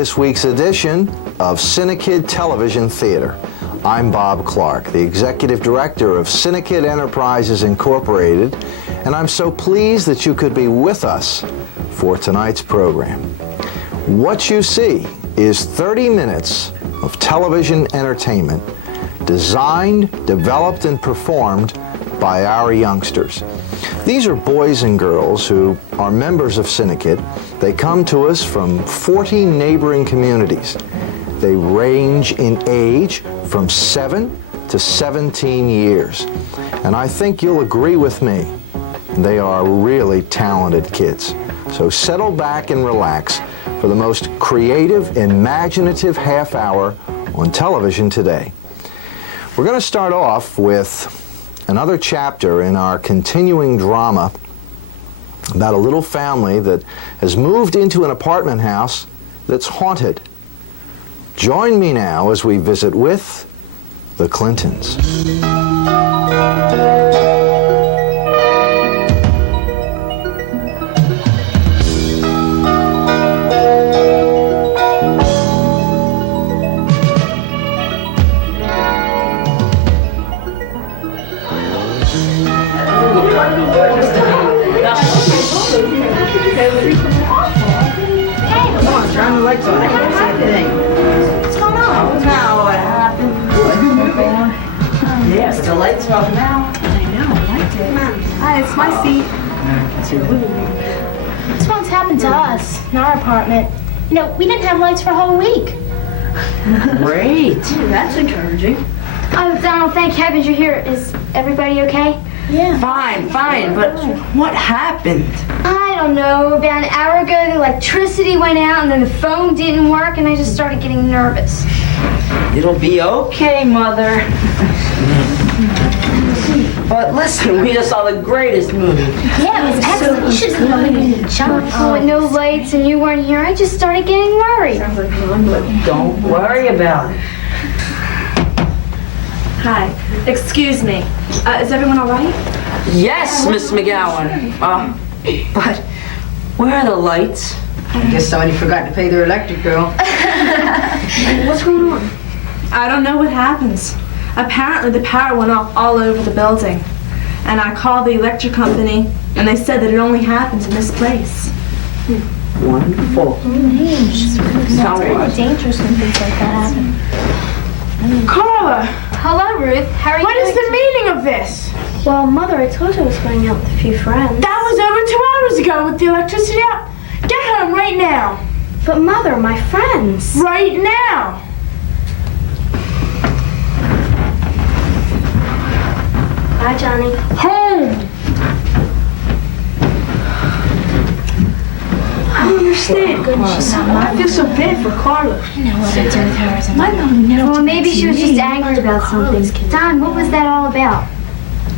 this week's edition of Cinekyd Television Theater. I'm Bob Clark, the Executive Director of Cinekyd Enterprises Incorporated, and I'm so pleased that you could be with us for tonight's program. What you see is 30 minutes of television entertainment designed, developed, and performed by our youngsters. These are boys and girls who are members of Cinekyd. They come to us from 40 neighboring communities. They range in age from 7 to 17 years. And I think you'll agree with me, they are really talented kids. So settle back and relax for the most creative, imaginative half hour on television today. We're going to start off with another chapter in our continuing drama about a little family that has moved into an apartment house that's haunted. Join me now as we visit with the Clintons. Turn the lights on. I can't see anything. What's going on? Oh, now what happened? Yes, the lights are off now. I know, I liked it. Hi, it's my seat. This one's happened to us in our apartment. You know, we didn't have lights for a whole week. Great. That's encouraging. Oh, Donald, thank heavens you're here. Is everybody okay? Yeah. Fine, but what happened? I don't know. About an hour ago, the electricity went out, and then the phone didn't work, and I just started getting nervous. It'll be okay, Mother. But listen, we just saw the greatest movie. Yeah, it was excellent. You should have known with no lights, and you weren't here. I just started getting worried. Don't worry about it. Hi. Excuse me. Is everyone all right? Yes, Miss McGowan. But where are the lights? I guess somebody forgot to pay their electric bill. What's going on? I don't know what happens. Apparently the power went off all over the building. And I called the electric company, and they said that it only happens in this place. Wonderful. It's very dangerous when things like that happen. Carla! Hello, Ruth. How are you What doing? is the meaning of this? Well, Mother, I told you I was going out with a few friends. That was over 2 hours ago with the electricity out. Get home right now. But Mother, my friends. Right now. Bye, Johnny. Home. I don't understand. I feel so bad for Carla. I know what I did with her as a mother. Well, maybe she was just angry about something. Don, what was that all about?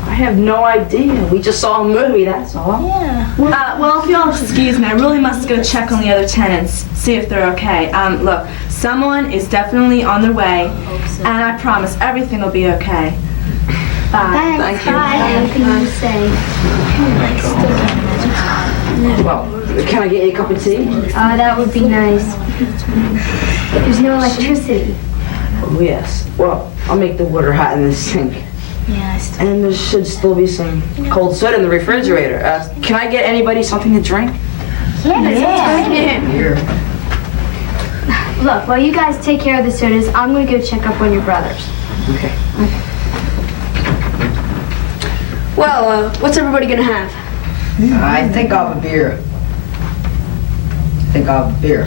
I have no idea. We just saw a movie, that's all. Yeah. Well, if you'll excuse me, I really must go check on the other tenants, see if they're okay. Look, someone is definitely on their way, and I promise everything will be okay. Bye. Thanks. Bye. Anything you say. Well, can I get you a cup of tea? That would be nice. There's no electricity. Oh, yes. Well, I'll make the water hot in the sink. Yes. And there should still be some cold soda in the refrigerator. Can I get anybody something to drink? Yeah. Here. Look, while you guys take care of the sodas, I'm going to go check up on your brothers. Okay. Well, what's everybody going to have? I think I'll have a beer.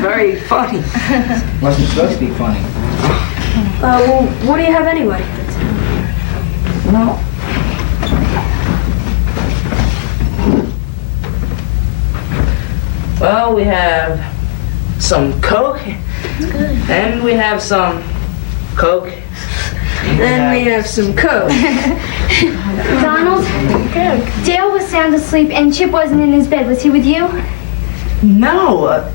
Very funny. Wasn't supposed to be funny. Well, what do you have anyway? Well, we have some Coke. And we have some Coke. Then we have some Coke. Donald? Dale was sound asleep and Chip wasn't in his bed. Was he with you? No.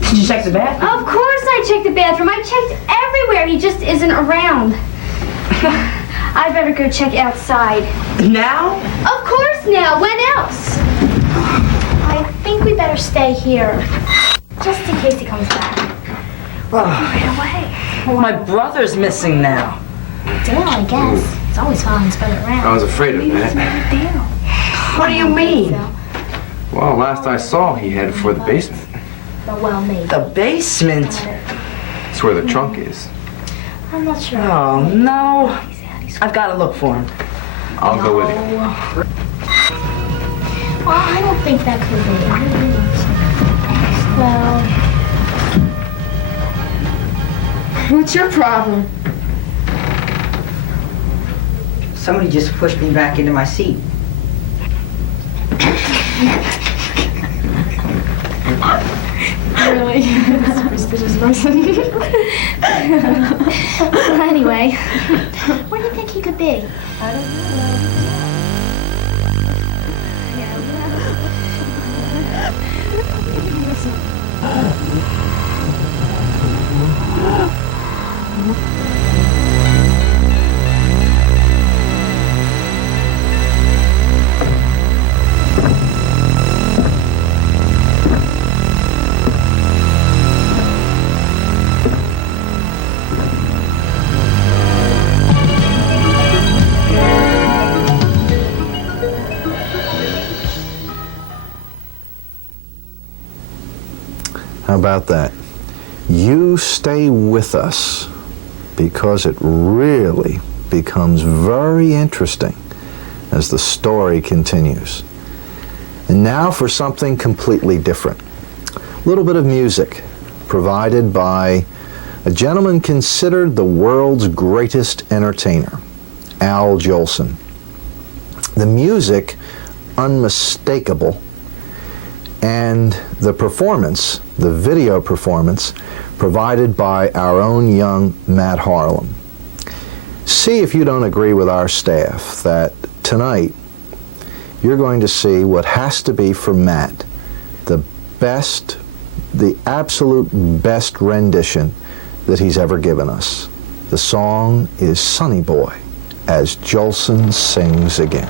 Did you check the bathroom? Of course I checked the bathroom. I checked everywhere. He just isn't around. I better go check outside. Now? Of course now. When else? I think we better stay here. Just comes back. Oh, Right away. my brother's missing now. Deal, I guess. It's always fun to spread it around. I was afraid of that. Deal. What do you mean? Well, last I saw, he headed for the basement. Well, maybe. The basement? It's where the trunk is. I'm not sure. Oh, no. I've got to look for him. I'll go with you. Well, I don't think that could be. Well, What's your problem? Somebody just pushed me back into my seat. Really superstitious person. well, anyway, where do you think he could be? I don't know. How about that? You stay with us because it really becomes very interesting as the story continues. And now for something completely different. A little bit of music provided by a gentleman considered the world's greatest entertainer, Al Jolson. The music, unmistakable, and the performance, the video performance, provided by our own young Matt Harlem. See if you don't agree with our staff that tonight you're going to see what has to be for Matt the best, the absolute best rendition that he's ever given us. The song is Sonny Boy, as Jolson Sings Again.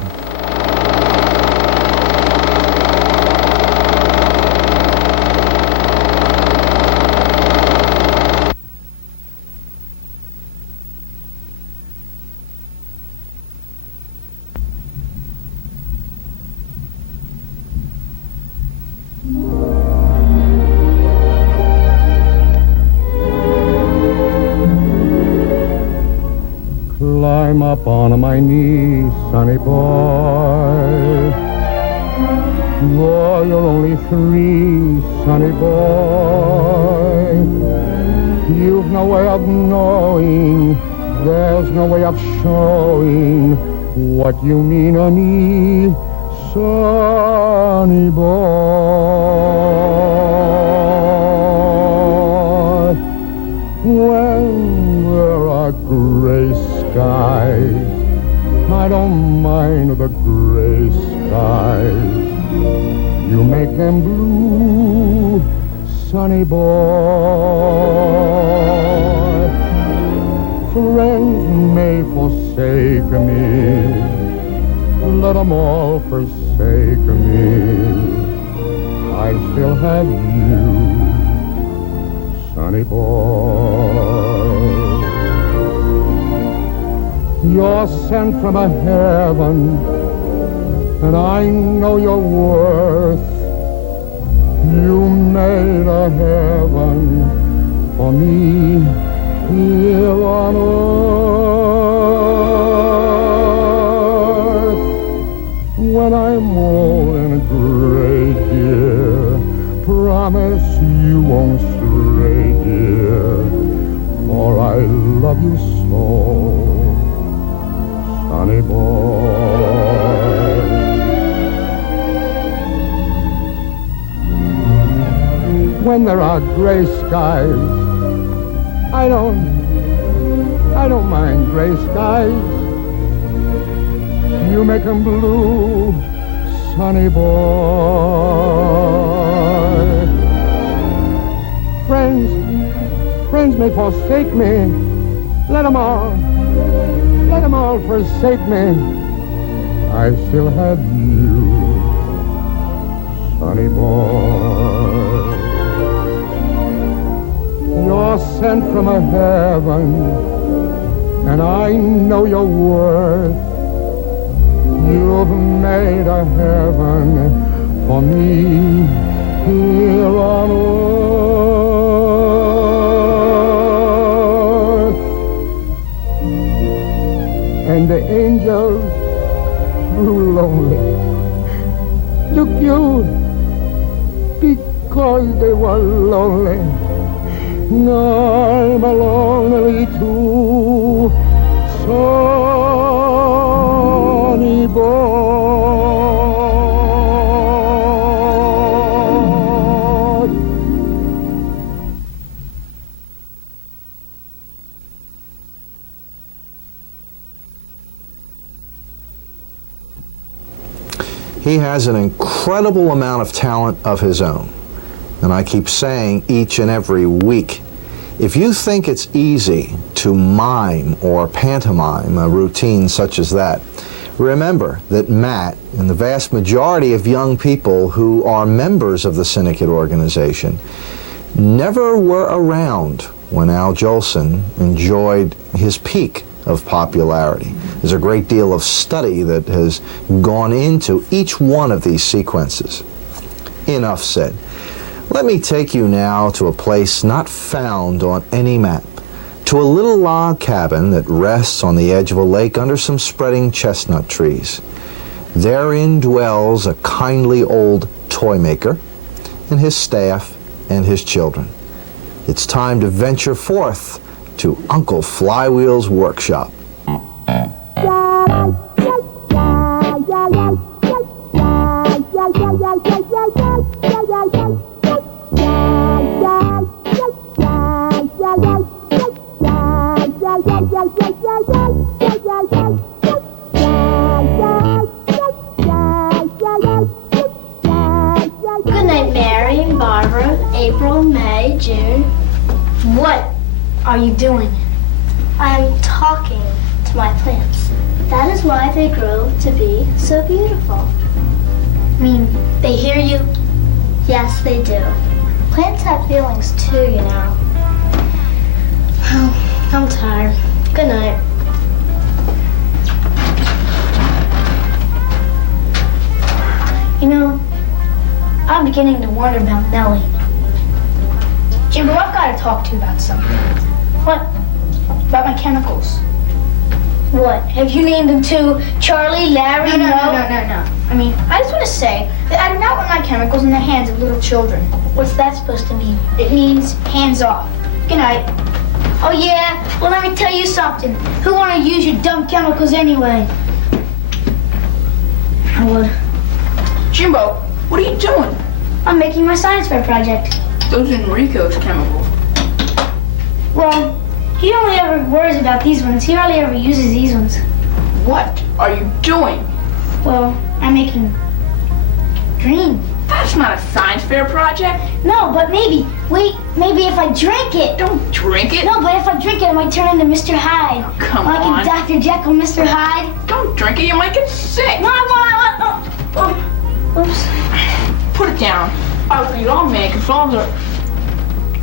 Climb up on my knees, sonny boy. Oh, you're only 3, sonny boy. You've no way of knowing, there's no way of showing what you mean to me, sonny boy. When there are gray skies, I don't mind the gray skies. You make them blue, sonny boy. Friends may forsake me, let them all forsake me. I still have you, sonny boy. You're sent from a heaven, and I know your worth. You made a heaven for me here on earth. When I'm old and gray, dear, promise you won't stray, dear, for I love you so, sonny boy. When there are gray skies, I don't mind gray skies. You make them blue, sonny boy. Friends may forsake me, let them all forsake me. I still have you, sonny boy. sent from a heaven, and I know your worth. You've made a heaven for me here on earth. And the angels grew lonely, took you because they were lonely. I'm a lonely too, sonny boy. He has an incredible amount of talent of his own. And I keep saying each and every week, if you think it's easy to mime or pantomime a routine such as that, remember that Matt and the vast majority of young people who are members of the Cinekyd organization never were around when Al Jolson enjoyed his peak of popularity. There's a great deal of study that has gone into each one of these sequences. Enough said. Let me take you now to a place not found on any map, to a little log cabin that rests on the edge of a lake under some spreading chestnut trees. Therein dwells a kindly old toy maker and his staff and his children. It's time to venture forth to Uncle Flywheel's workshop. Good night, Mary, Barbara, April, May, June. What are you doing? I'm talking to my plants. That is why they grow to be so beautiful. I mean, they hear you? Yes, they do. Plants have feelings too, you know. Well, I'm tired. Good night. You know, I'm beginning to wonder about Nellie. Jimbo, I've got to talk to you about something. What? About my chemicals. What? Have you named them too? Charlie, Larry, No. I mean, I just want to say that I do not want my chemicals in the hands of little children. What's that supposed to mean? It means hands off. Good night. Oh, yeah? Well, let me tell you something. Who want to use your dumb chemicals anyway? I would. Jimbo, what are you doing? I'm making my science fair project. Those are Enrico's chemicals. Well, he only ever worries about these ones. He hardly ever uses these ones. What are you doing? Well, I'm making dream. That's not a science fair project. No, but maybe. Wait, maybe if I drink it. Don't drink it. No, but if I drink it, I might turn into Mr. Hyde. Oh, come like on. in Dr. Jekyll, Mr. Hyde. Don't drink it, you might get sick. No, I won't. Oops. Put it down. I'll eat all man controls are.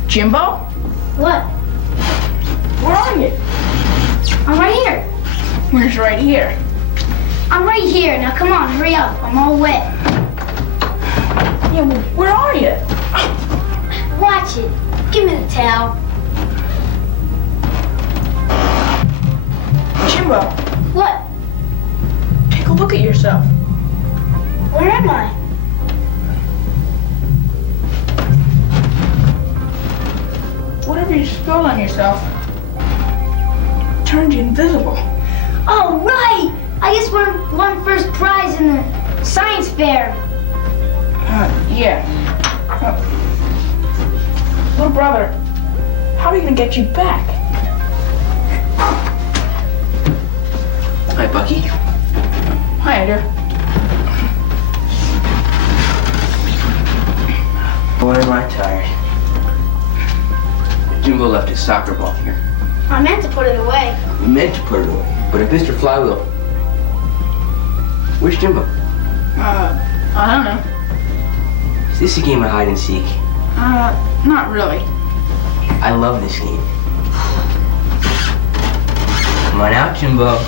Jimbo? What? Where are you? I'm right here. Where's right here? I'm right here. Now come on, hurry up. I'm all wet. Yeah, well, where are you? Watch it. Give me the towel. Jimbo, What? take a look at yourself. Where am I? Whatever you spilled on yourself turned you invisible. Oh, right! I just won first prize in the science fair. Yeah. Little brother, how are we gonna get you back? Hi, Bucky. Hi, Andrew. Boy, am I tired. Jimbo left his soccer ball here. I meant to put it away. We meant to put it away, but if Mr. Flywheel... Where's Jimbo? I don't know. Is this a game of hide and seek? Not really. I love this game. Come on out, Jimbo.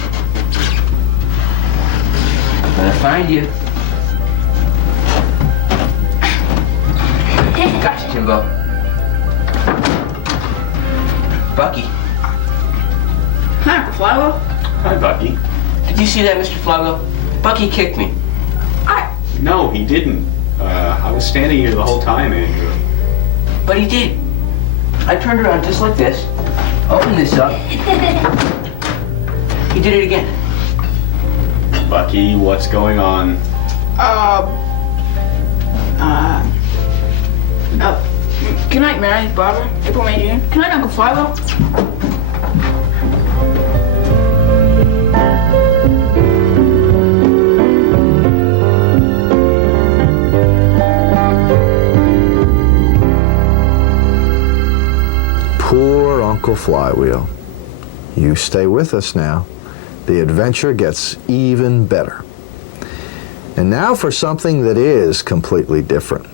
I'm gonna find you. Gotcha, Jimbo. Bucky. Hi, Flywheel. Hi, Bucky. Did you see that, Mr. Flywheel? Bucky kicked me. No, he didn't. I was standing here the whole time, Andrew. But he did. I turned around just like this, opened this up. He did it again. Bucky, what's going on? Good night, Mary, Barbara, April, May, June. Good night, Uncle Flywheel. Poor Uncle Flywheel. You stay with us now. The adventure gets even better. And now for something that is completely different.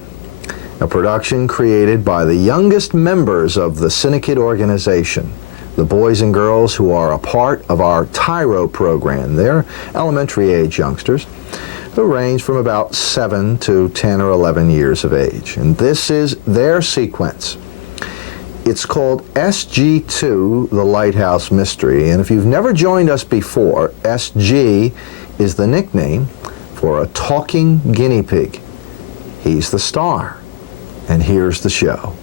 A production created by the youngest members of the Cinekyd organization, the boys and girls who are a part of our Tyro program. They're elementary age youngsters who range from about 7 to 10 or 11 years of age. And this is their sequence. It's called SG2, the Lighthouse Mystery, and if you've never joined us before, SG is the nickname for a talking guinea pig. He's the star, and here's the show.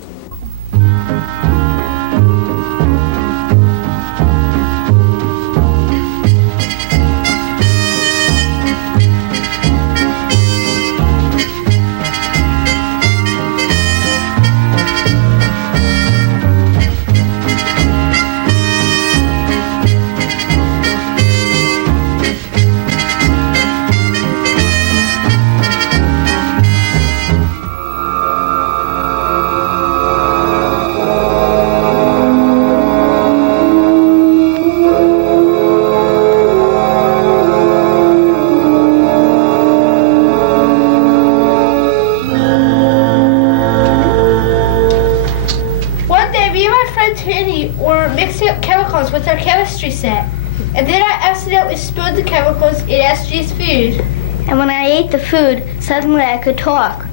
With our chemistry set, and then I accidentally spilled the chemicals in SG's food. And when I ate the food, suddenly I could talk.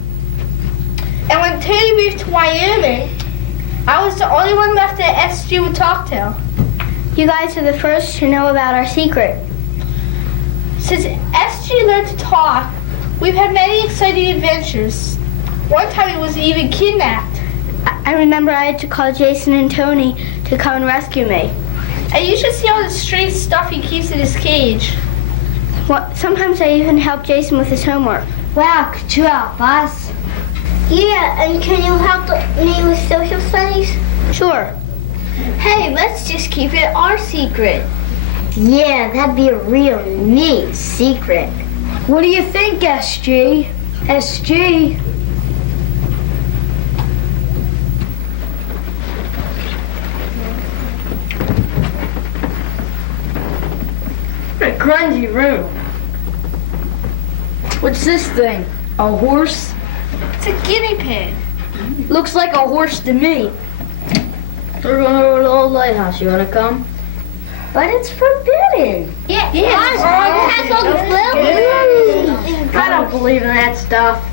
And when Teddy moved to Wyoming, I was the only one left that SG would talk to. You guys are the first to know about our secret. Since SG learned to talk, we've had many exciting adventures. One time he was even kidnapped. I remember I had to call Jason and Tony to come and rescue me. And you should see all the strange stuff he keeps in his cage. Well, sometimes I even help Jason with his homework. Wow, could you help us? Yeah, and can you help me with social studies? Sure. Hey, let's just keep it our secret. Yeah, that'd be a real neat secret. What do you think, SG? SG? What a grungy room. What's this thing? A horse? It's a guinea pig. Looks like a horse to me. We're going over to the old lighthouse. You want to come? But it's forbidden. Yeah. I don't believe in that stuff.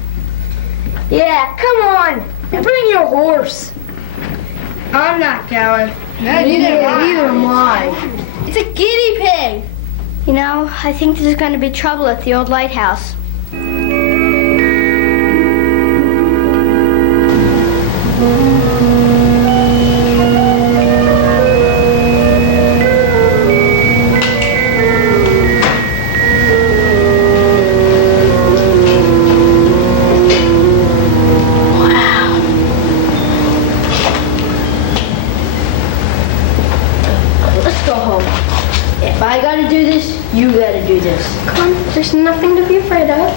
Yeah, come on. And bring your horse. I'm not going. No, neither am I. It's a guinea pig. You know, I think there's going to be trouble at the old lighthouse. I gotta do this, you gotta do this. Come on, there's nothing to be afraid of.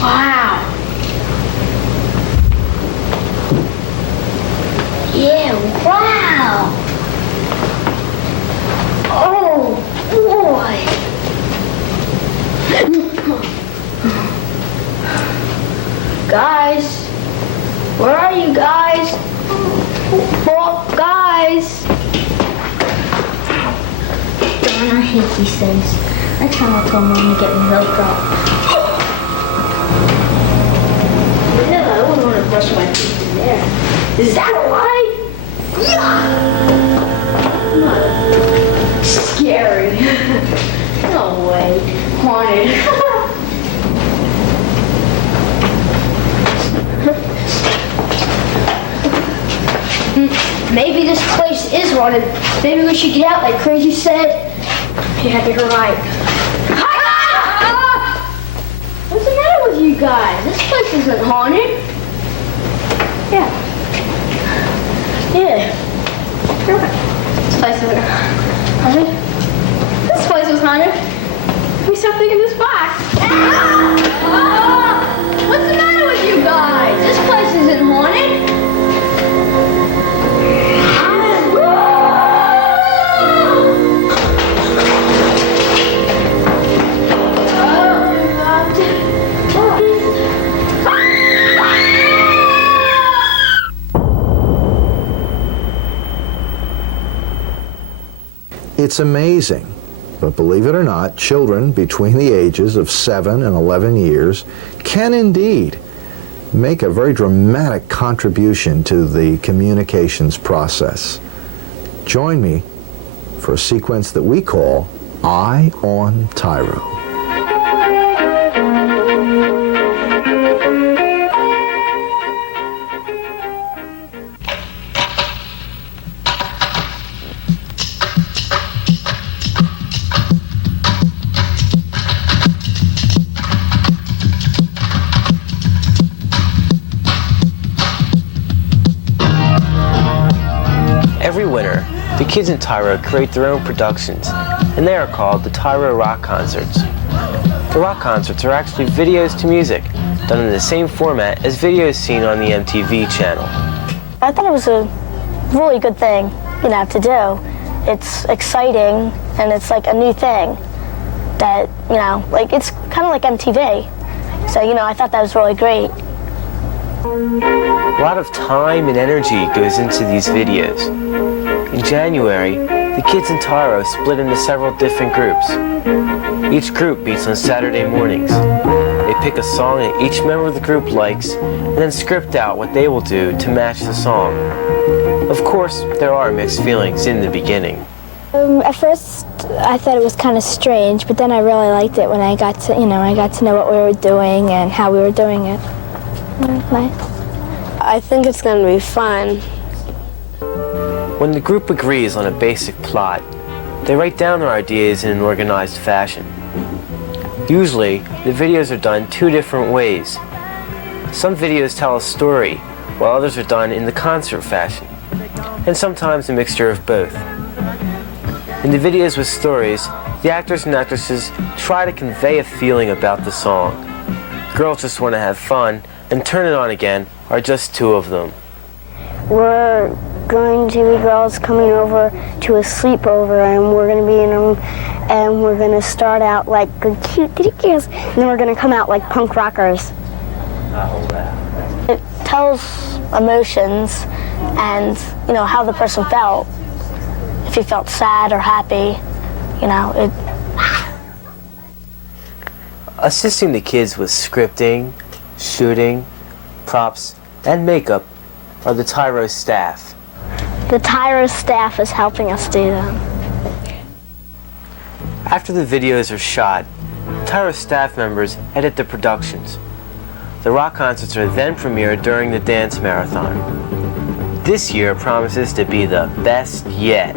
Wow. Yeah, wow. Oh, boy. guys? Where are you guys? Oh, guys! Darn, I hate these things. Next time I'll tell Mom to get me hooked up. No, I wouldn't want to brush my teeth in there. Is that alright? Yeah! Scary. No way. Haunted. Maybe this place is haunted. Maybe we should get out like Crazy said. Yeah, you're right. What's the matter with you guys? This place isn't haunted. Yeah. You're right. This place isn't haunted. This place is haunted. Let me stop thinking this box. What's the matter with you guys? This place isn't haunted. It's amazing, but believe it or not, children between the ages of 7 and 11 years can indeed make a very dramatic contribution to the communications process. Join me for a sequence that we call Eye on Tyro. Every winter, the kids in Tyro create their own productions, and they are called the Tyro Rock Concerts. The rock concerts are actually videos to music, done in the same format as videos seen on the MTV channel. I thought it was a really good thing, to do. It's exciting, and it's like a new thing that, it's kind of like MTV. So, I thought that was really great. A lot of time and energy goes into these videos. In January, the kids in Tyro split into several different groups. Each group meets on Saturday mornings. They pick a song that each member of the group likes and then script out what they will do to match the song. Of course, there are mixed feelings in the beginning. At first, I thought it was kind of strange, but then I really liked it when I got to, I got to know what we were doing and how we were doing it. Nice. I think it's going to be fun. When the group agrees on a basic plot, they write down their ideas in an organized fashion. Usually, the videos are done two different ways. Some videos tell a story, while others are done in the concert fashion, and sometimes a mixture of both. In the videos with stories, the actors and actresses try to convey a feeling about the song. Girls just want to have fun, and Turn It On Again are just two of them. We're going to be girls coming over to a sleepover, and we're going to be in a room, and we're going to start out like good cute kitty girls, and then we're going to come out like punk rockers. It tells emotions and, how the person felt. If he felt sad or happy, it... Assisting the kids with scripting, shooting, props, and makeup are the Tyro staff. The Tyro staff is helping us do them. After the videos are shot, Tyro staff members edit the productions. The rock concerts are then premiered during the dance marathon. This year promises to be the best yet.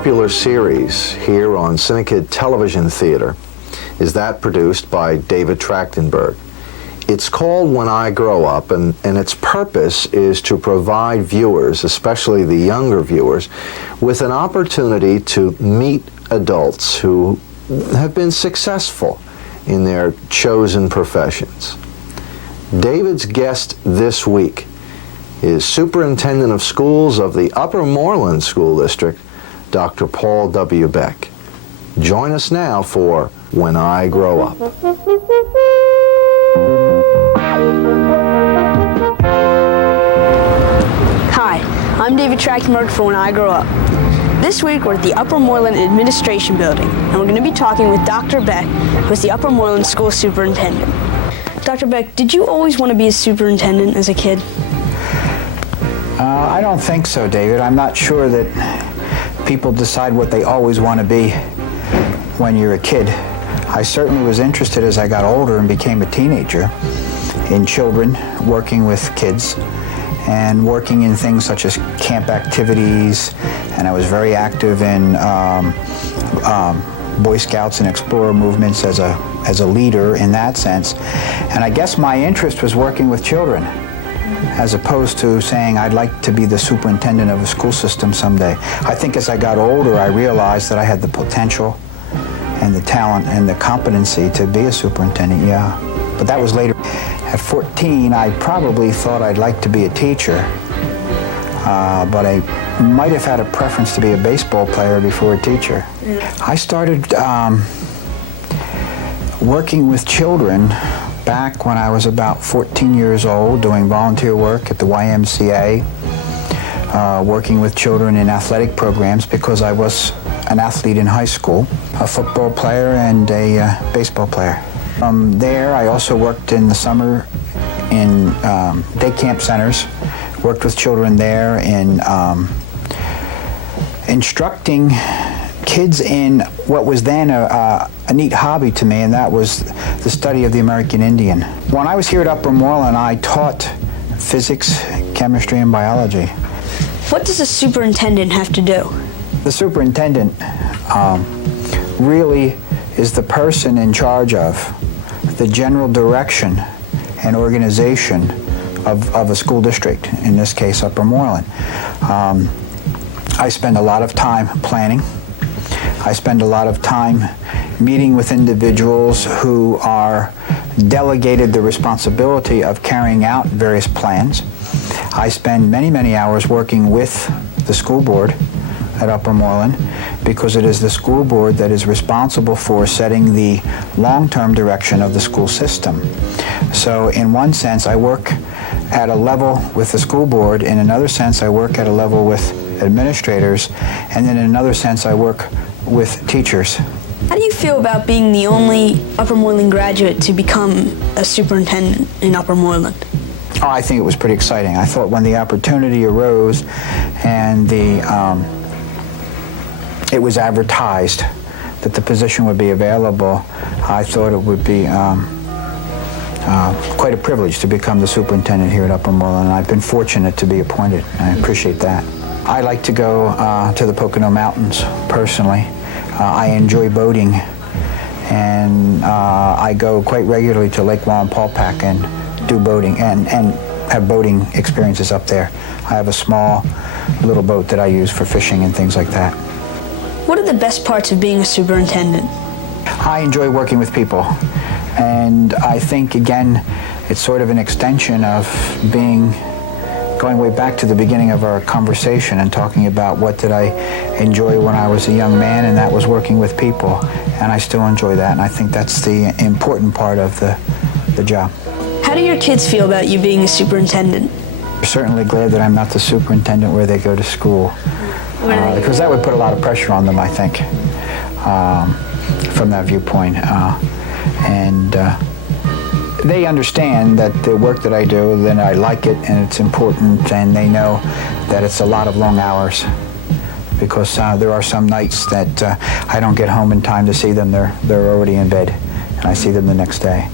popular series here on Cinekyd Television Theater is that produced by David Trachtenberg. It's called When I Grow Up, and its purpose is to provide viewers, especially the younger viewers, with an opportunity to meet adults who have been successful in their chosen professions. David's guest this week is Superintendent of Schools of the Upper Moreland School District, Dr. Paul W. Beck. Join us now for When I Grow Up. Hi, I'm David Trachtenberg for When I Grow Up. This week we're at the Upper Moreland Administration Building, and we're going to be talking with Dr. Beck, who's the Upper Moreland School Superintendent. Dr. Beck, did you always want to be a superintendent as a kid? I don't think so, David. I'm not sure that people decide what they always want to be when you're a kid. I certainly was interested as I got older and became a teenager in children, working with kids, and working in things such as camp activities, and I was very active in Boy Scouts and Explorer movements as a leader in that sense. And I guess my interest was working with children, as opposed to saying I'd like to be the superintendent of a school system someday. I think as I got older, I realized that I had the potential and the talent and the competency to be a superintendent, yeah. But that was later. At 14, I probably thought I'd like to be a teacher, but I might have had a preference to be a baseball player before a teacher. I started working with children back when I was about 14 years old, doing volunteer work at the YMCA, working with children in athletic programs because I was an athlete in high school, a football player and a baseball player. From there, I also worked in the summer in day camp centers, worked with children there in instructing kids in what was then a neat hobby to me, and that was the study of the American Indian. When I was here at Upper Moreland, I taught physics, chemistry, and biology. What does a superintendent have to do? The superintendent really is the person in charge of the general direction and organization of a school district, in this case Upper Moreland. I spend a lot of time planning. I spend a lot of time meeting with individuals who are delegated the responsibility of carrying out various plans. I spend many, many hours working with the school board at Upper Moreland because it is the school board that is responsible for setting the long-term direction of the school system. So in one sense, I work at a level with the school board. In another sense, I work at a level with administrators. And then in another sense, I work with teachers. How do you feel about being the only Upper Moreland graduate to become a superintendent in Upper Moreland? Oh, I think it was pretty exciting. I thought when the opportunity arose and it was advertised that the position would be available, I thought it would be quite a privilege to become the superintendent here at Upper Moreland, and I've been fortunate to be appointed. I appreciate that. I like to go to the Pocono Mountains personally. I enjoy boating, and I go quite regularly to Lake Wallenpaupack and do boating and have boating experiences up there. I have a small little boat that I use for fishing and things like that. What are the best parts of being a superintendent? I enjoy working with people, and I think, again, it's sort of an extension of going way back to the beginning of our conversation and talking about what did I enjoy when I was a young man, and that was working with people, and I still enjoy that, and I think that's the important part of the job. How do your kids feel about you being a superintendent? I'm certainly glad that I'm not the superintendent where they go to school, because that would put a lot of pressure on them, I think, from that viewpoint. They understand that the work that I do, then I like it and it's important, and they know that it's a lot of long hours, because there are some nights that I don't get home in time to see them. They're already in bed, and I see them the next day.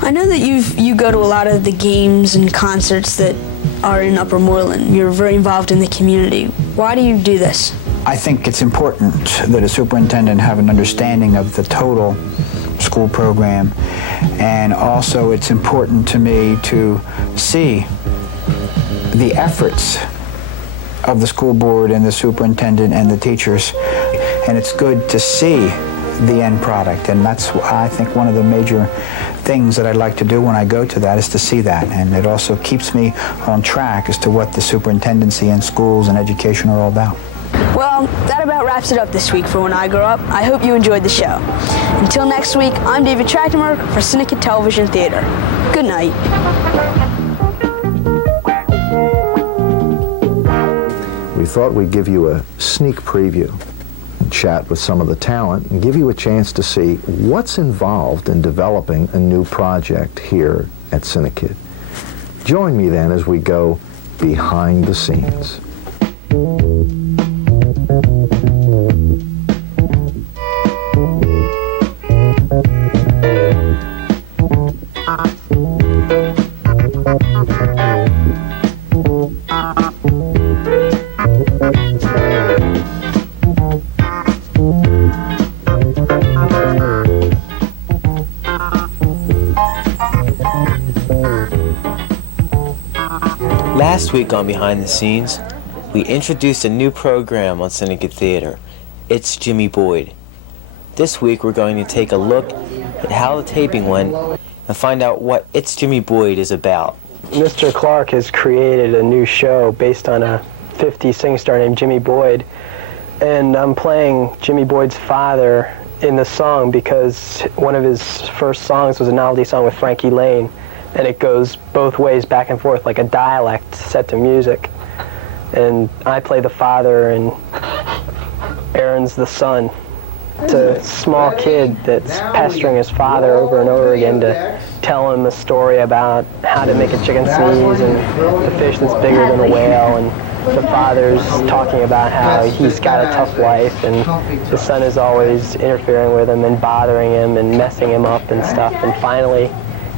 I know that you go to a lot of the games and concerts that are in Upper Moreland. You're very involved in the community. Why do you do this? I think it's important that a superintendent have an understanding of the total school program, and also it's important to me to see the efforts of the school board and the superintendent and the teachers, and it's good to see the end product, and that's, I think, one of the major things that I'd like to do when I go to that is to see that, and it also keeps me on track as to what the superintendency and schools and education are all about. Well, that about wraps it up this week for When I Grow Up. I hope you enjoyed the show. Until next week, I'm David Trachtenberg for Cinekyd Television Theater. Good night. We thought we'd give you a sneak preview and chat with some of the talent and give you a chance to see what's involved in developing a new project here at Cinekyd. Join me then as we go behind the scenes. Last week on Behind the Scenes, we introduced a new program on Cinekyd Theater, It's Jimmy Boyd. This week we're going to take a look at how the taping went and find out what It's Jimmy Boyd is about. Mr. Clark has created a new show based on a 50s sing star named Jimmy Boyd, and I'm playing Jimmy Boyd's father in the song because one of his first songs was a novelty song with Frankie Lane, and it goes both ways, back and forth, like a dialect set to music. And I play the father, and Aaron's the son. It's a small kid that's pestering his father over and over again to tell him a story about how to make a chicken sneeze and the fish that's bigger than a whale, and the father's talking about how he's got a tough life, and the son is always interfering with him and bothering him and messing him up and stuff, and finally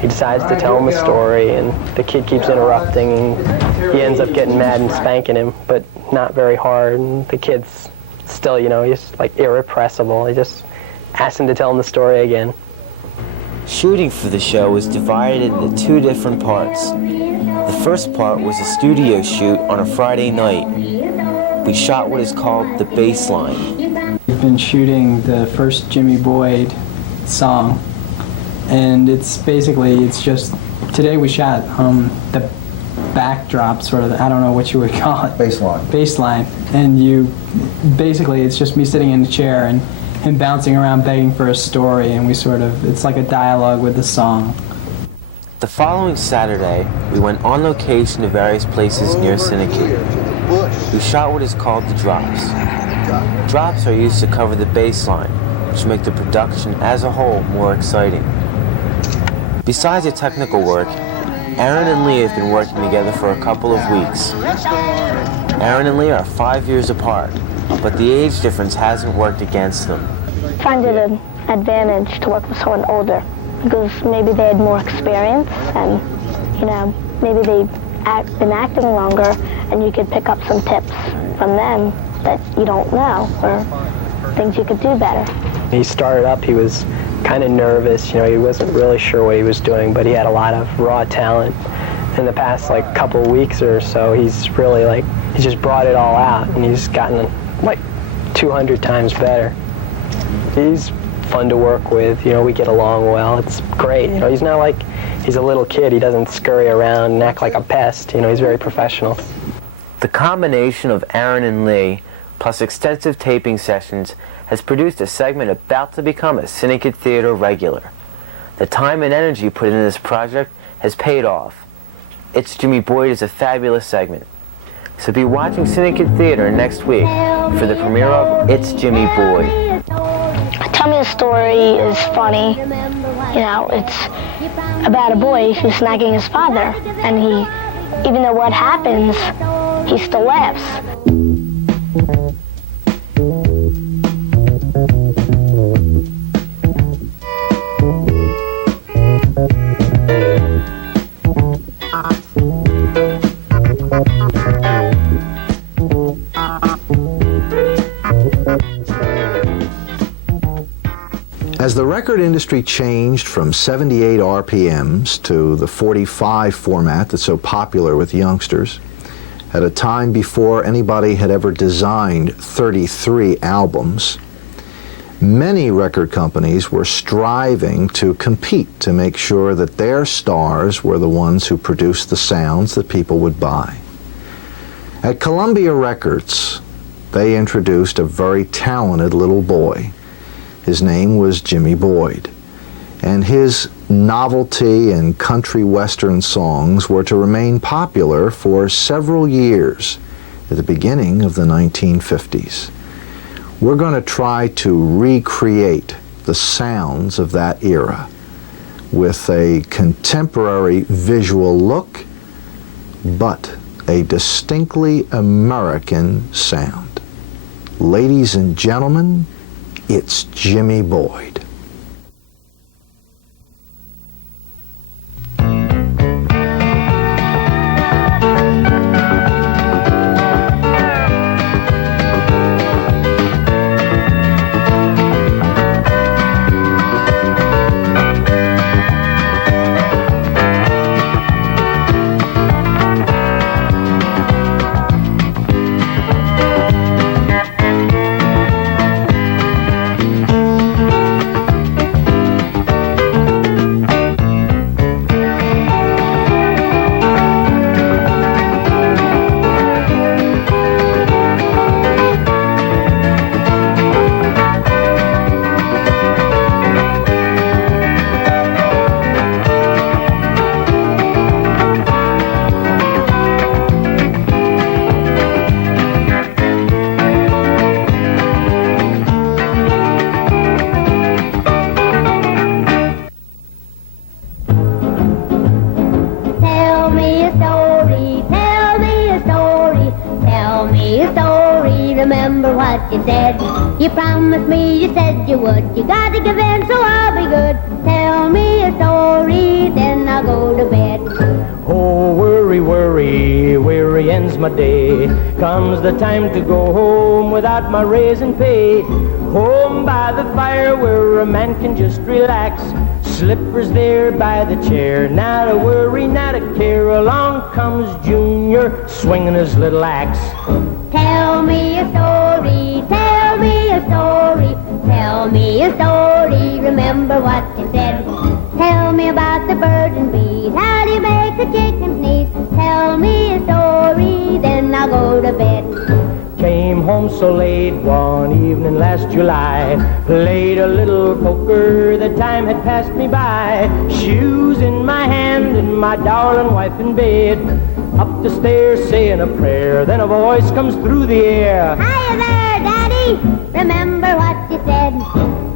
he decides to tell him a story, and the kid keeps interrupting, and he ends up getting mad and spanking him, but not very hard, and the kid's still, you know, he's like irrepressible. He just asks him to tell him the story again. Shooting for the show was divided into two different parts. The first part was a studio shoot on a Friday night. We shot what is called the baseline. We've been shooting the first Jimmy Boyd song, and it's just, today we shot the backdrop, sort of, I don't know what you would call it. Baseline. And it's just me sitting in a chair and him bouncing around begging for a story, and it's like a dialogue with the song. The following Saturday, we went on location to various places near Cinekyd. We shot what is called the drops. Drops are used to cover the baseline, which make the production as a whole more exciting. Besides the technical work, Aaron and Lee have been working together for a couple of weeks. Aaron and Lee are 5 years apart, but the age difference hasn't worked against them. I find it an advantage to work with someone older, because maybe they had more experience, and maybe they've been acting longer, and you could pick up some tips from them that you don't know, or things you could do better. He started up, he was kind of nervous, he wasn't really sure what he was doing, but he had a lot of raw talent. In the past couple of weeks or so, he's really he's just brought it all out, and he's gotten 200 times better. He's fun to work with, we get along well, it's great. He's not he's a little kid, he doesn't scurry around and act like a pest, he's very professional. The combination of Aaron and Lee, plus extensive taping sessions, has produced a segment about to become a Cinekyd Theater regular. The time and energy put into this project has paid off. It's Jimmy Boyd is a fabulous segment. So be watching Cinekyd Theater next week for the premiere of It's Jimmy Boyd. Tell Me a Story is funny. It's about a boy who's snagging his father, and he, even though what happens, he still laughs. As the record industry changed from 78 RPMs to the 45 format that's so popular with youngsters, at a time before anybody had ever designed 33 albums, many record companies were striving to compete to make sure that their stars were the ones who produced the sounds that people would buy. At Columbia Records, they introduced a very talented little boy. His name was Jimmy Boyd, and his novelty and country western songs were to remain popular for several years at the beginning of the 1950s. We're going to try to recreate the sounds of that era with a contemporary visual look, but a distinctly American sound. Ladies and gentlemen, it's Jimmy Boyd. You said, you promised me, you said you would. You gotta give in, so I'll be good. Tell me a story, then I'll go to bed. Oh, worry, worry, weary ends my day. Comes the time to go home without my raise and pay. Home by the fire where a man can just relax. Slippers there by the chair, not a worry, not a care. Along comes Junior, swinging his little axe. Tell me a story, tell me a story, tell me a story, remember what you said. Tell me about the birds and bees, how do you make the chicken sneeze? Tell me a story, then I'll go to bed. Came home so late one evening last July. Played a little poker, the time had passed me by. Shoes in my hand and my darling wife in bed. Up the stairs saying a prayer, then a voice comes through the air. Hiya there, Daddy, remember what you said.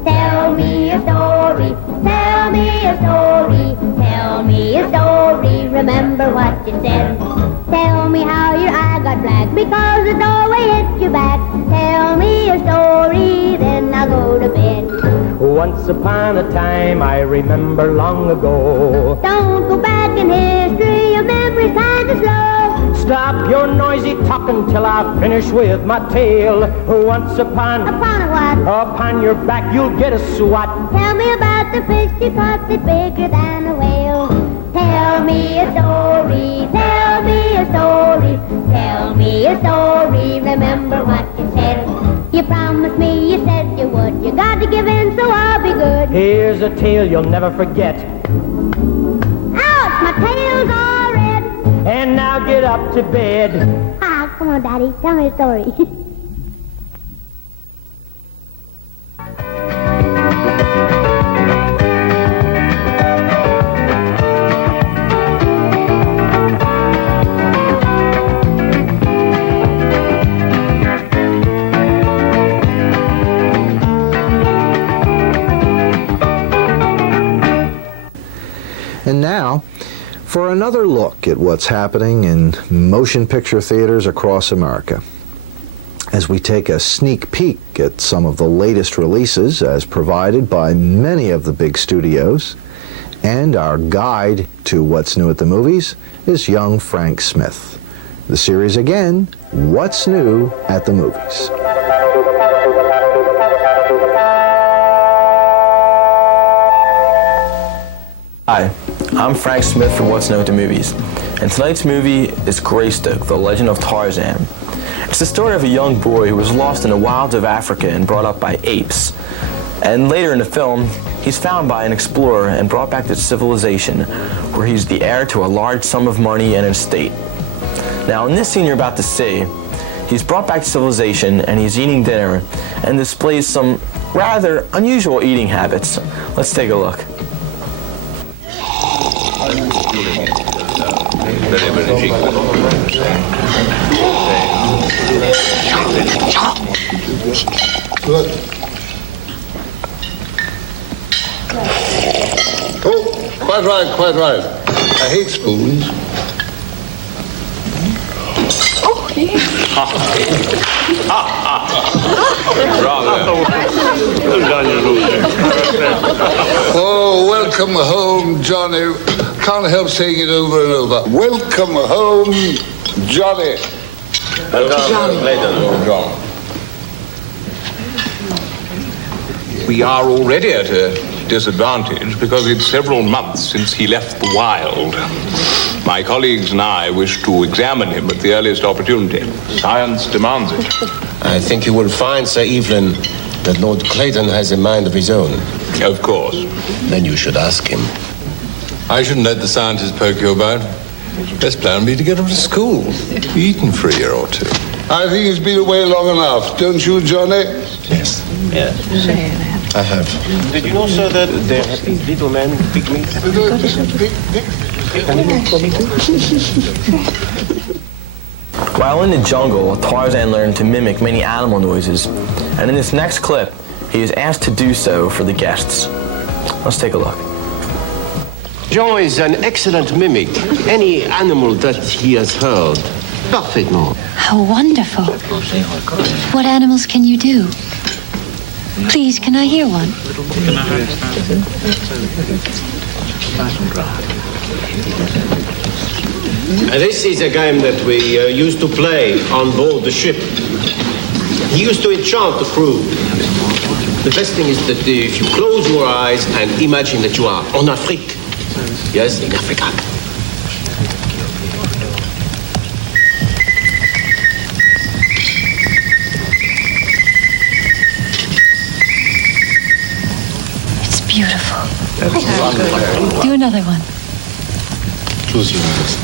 Tell me a story, tell me a story, tell me a story, remember what you said. Tell me how your eye got black because the doorway hit you back. Tell me a story, then I'll go to bed. Once upon a time, I remember long ago. Don't go back in history, your memory's kind of slow. Stop your noisy talking till I finish with my tale. Once upon a what? Upon your back you'll get a swat. Tell me about the fish you caught that's bigger than a whale. Tell me a story, tell me a story, tell me a story, remember what you said. You promised me, you said you would. You got to give in, so I'll be good. Here's a tale you'll never forget. Ouch, my tail's all red. And now get up to bed. Ah, come on, Daddy, tell me a story. And now, for another look at what's happening in motion picture theaters across America, as we take a sneak peek at some of the latest releases as provided by many of the big studios, and our guide to what's new at the movies is young Frank Smith. The series again, What's New at the Movies. Hi, I'm Frank Smith from What's Known to Movies, and tonight's movie is Greystoke, The Legend of Tarzan. It's the story of a young boy who was lost in the wilds of Africa and brought up by apes. And later in the film, he's found by an explorer and brought back to civilization, where he's the heir to a large sum of money and an estate. Now, in this scene you're about to see, he's brought back to civilization and he's eating dinner and displays some rather unusual eating habits. Let's take a look. Oh, quite right, quite right. I hate spoons. Oh, welcome home, Johnny. Can't help saying it over and over. Welcome home, Johnny. John. We are already at a disadvantage because it's several months since he left the wild. My colleagues and I wish to examine him at the earliest opportunity. Science demands it. I think you will find, Sir Evelyn, that Lord Clayton has a mind of his own. Of course. Then you should ask him. I shouldn't let the scientists poke you about. Best plan would be to get him to school. Be eaten for a year or two. I think he's been away long enough, don't you, Johnny? Yes. I have. Did you know, sir, that there have been little men, pygmies? While in the jungle, Tarzan learned to mimic many animal noises, and in this next clip, he is asked to do so for the guests. Let's take a look. Jean is an excellent mimic. Any animal that he has heard. Parfaitement. How wonderful. What animals can you do? Please, can I hear one? This is a game that we used to play on board the ship. He used to enchant the crew. The best thing is that if you close your eyes and imagine that you are en Afrique. Yes, in Africa. It's beautiful. Do another one. Close your eyes.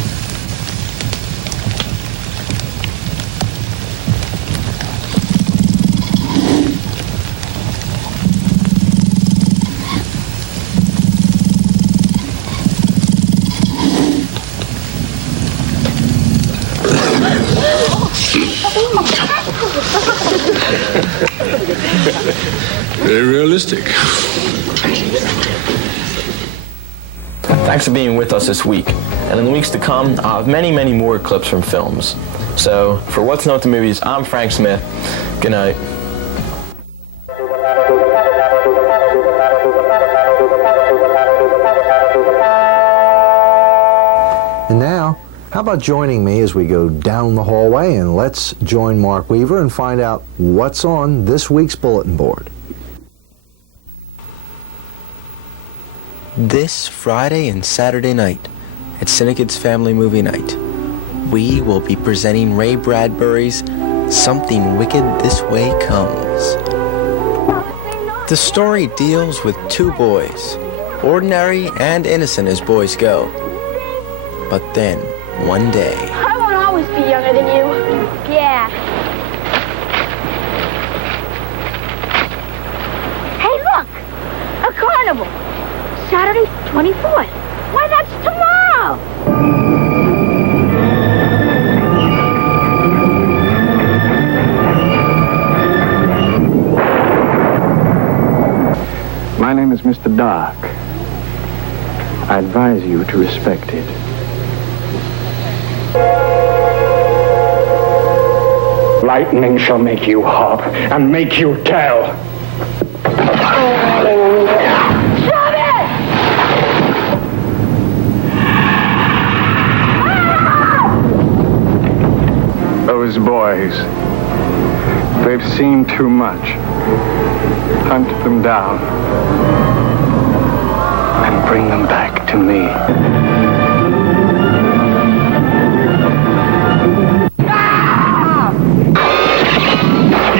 Very realistic. Thanks for being with us this week. And in the weeks to come, I'll have many, many more clips from films. So, for What's Known to Movies, I'm Frank Smith. Good night. And now, how about joining me as we go down the hallway and let's join Mark Weaver and find out what's on this week's bulletin board. This Friday and Saturday night at Cinekyd's Family Movie Night, we will be presenting Ray Bradbury's Something Wicked This Way Comes. The story deals with two boys, ordinary and innocent as boys go. But then, one day... I won't always be younger than you. Yeah. Hey, look! A carnival! Saturday, 24th. Why, that's tomorrow! My name is Mr. Dark. I advise you to respect it. Lightning shall make you hop and make you tell. Those boys, they've seen too much. Hunt them down and bring them back to to me.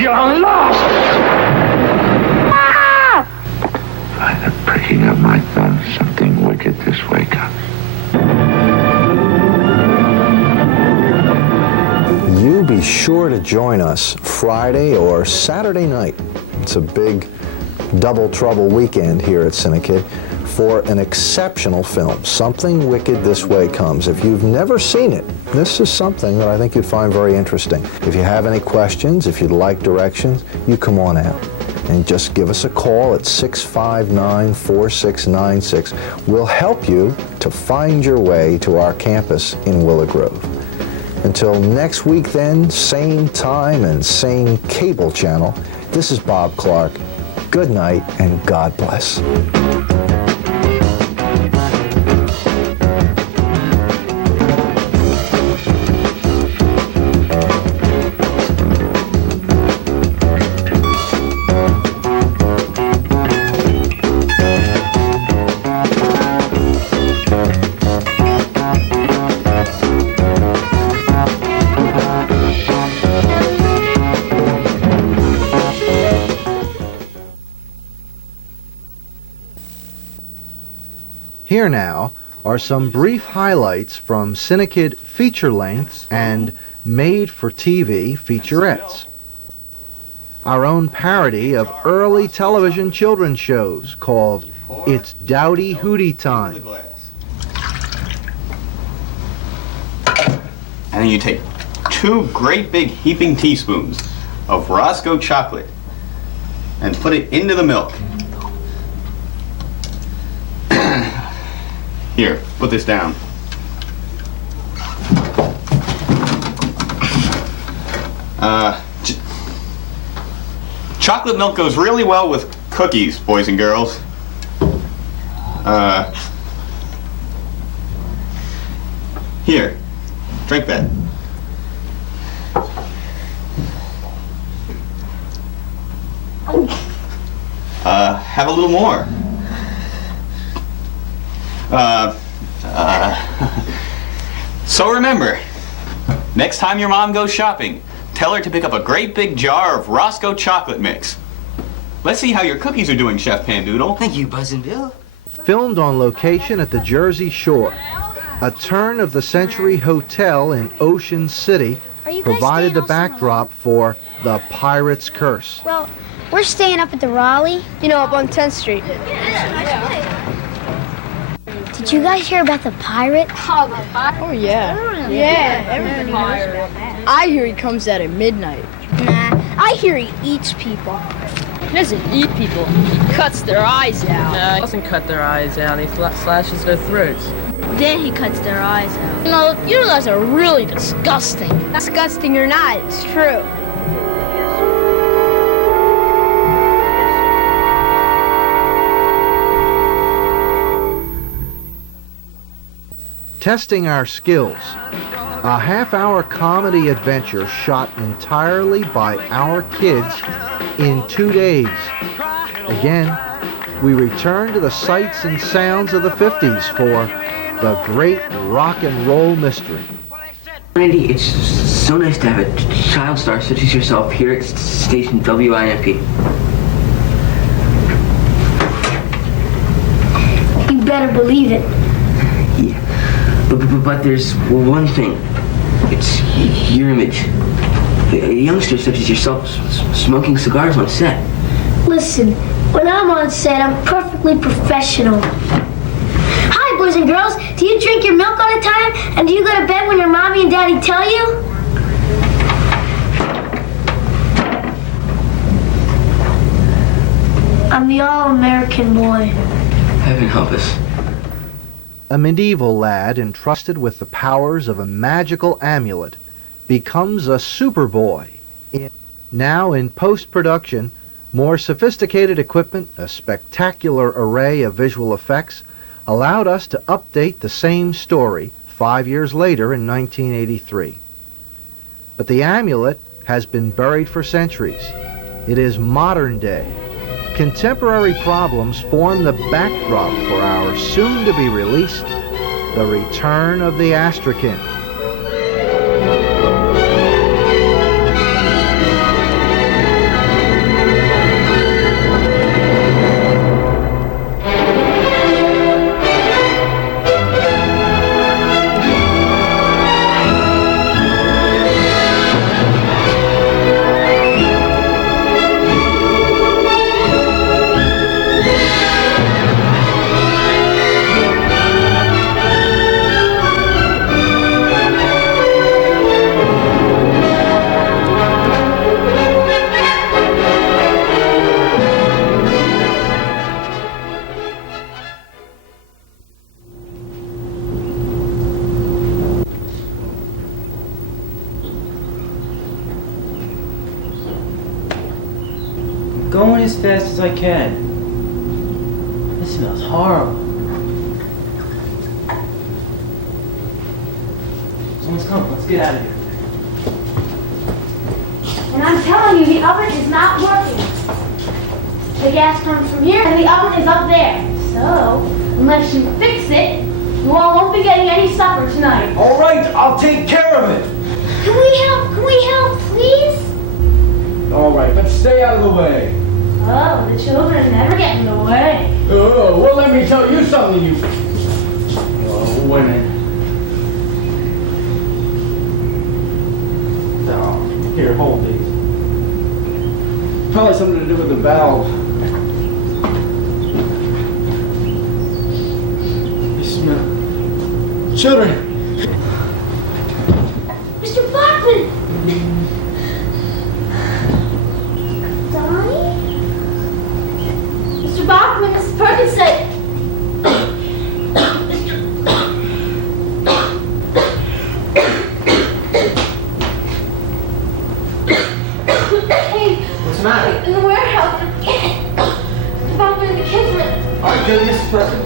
You're lost! By the pricking of my thumb, something wicked this way comes. You be sure to join us Friday or Saturday night. It's a big double trouble weekend here at Cinekyd for an exceptional film, Something Wicked This Way Comes. If you've never seen it, this is something that I think you'd find very interesting. If you have any questions, if you'd like directions, you come on out and just give us a call at 659-4696. We'll help you to find your way to our campus in Willow Grove. Until next week then, same time and same cable channel, this is Bob Clark. Good night and God bless. Here now are some brief highlights from Cinekyd feature-lengths and made-for-TV featurettes. Our own parody of early television children's shows called It's Dowdy Hootie Time. And then you take 2 great big heaping teaspoons of Roscoe chocolate and put it into the milk. Here, put this down. Chocolate milk goes really well with cookies, boys and girls. Here, drink that. Have a little more. So remember, next time your mom goes shopping, tell her to pick up a great big jar of Roscoe chocolate mix. Let's see how your cookies are doing, Chef Pandoodle. Thank you, Buzz and Bill. Filmed on location at the Jersey Shore, a turn-of-the-century hotel in Ocean City provided the backdrop for The Pirate's Curse. Well, we're staying up at the Raleigh. You know, up on 10th Street. Did you guys hear about the pirate? Oh, yeah. Yeah, everybody knows about that. I hear he comes out at midnight. Nah, I hear he eats people. He doesn't eat people. He cuts their eyes out. No, he doesn't cut their eyes out. He slashes their throats. Then he cuts their eyes out. You know that's really disgusting. Disgusting or not, it's true. Testing our skills, a half-hour comedy adventure shot entirely by our kids in 2 days. Again, we return to the sights and sounds of the 50s for the great rock and roll mystery. Randy, it's so nice to have a child star such as yourself here at station WINP. You better believe it. Yeah. But there's one thing. It's your image. A youngster such as yourself smoking cigars on set. Listen, when I'm on set, I'm perfectly professional. Hi, boys and girls. Do you drink your milk all the time? And do you go to bed when your mommy and daddy tell you? I'm the all-American boy. Heaven help us. A medieval lad entrusted with the powers of a magical amulet becomes a superboy. Now in post-production, more sophisticated equipment, a spectacular array of visual effects, allowed us to update the same story 5 years later in 1983. But the amulet has been buried for centuries. It is modern day, contemporary problems form the backdrop for our soon-to-be released The Return of the Astrakhan. Going as fast as I can. This smells horrible. Someone's coming. Let's get out of here. And I'm telling you, the oven is not working. The gas comes from here, and the oven is up there. So, unless you fix it, you all won't be getting any supper tonight. All right, I'll take care of it. Can we help? Can we help, please? All right, but stay out of the way. Oh, the children never get in the way. Oh, well, let me tell you something, you women. Oh, here, hold these. Probably something to do with the valve. You smell. Children. Mr. Bachman! Mr. Bachman, Mrs. Perkins said... Hey, what's the matter? In the warehouse. The Bachman and the kids were... All right, get Mrs. Perkins.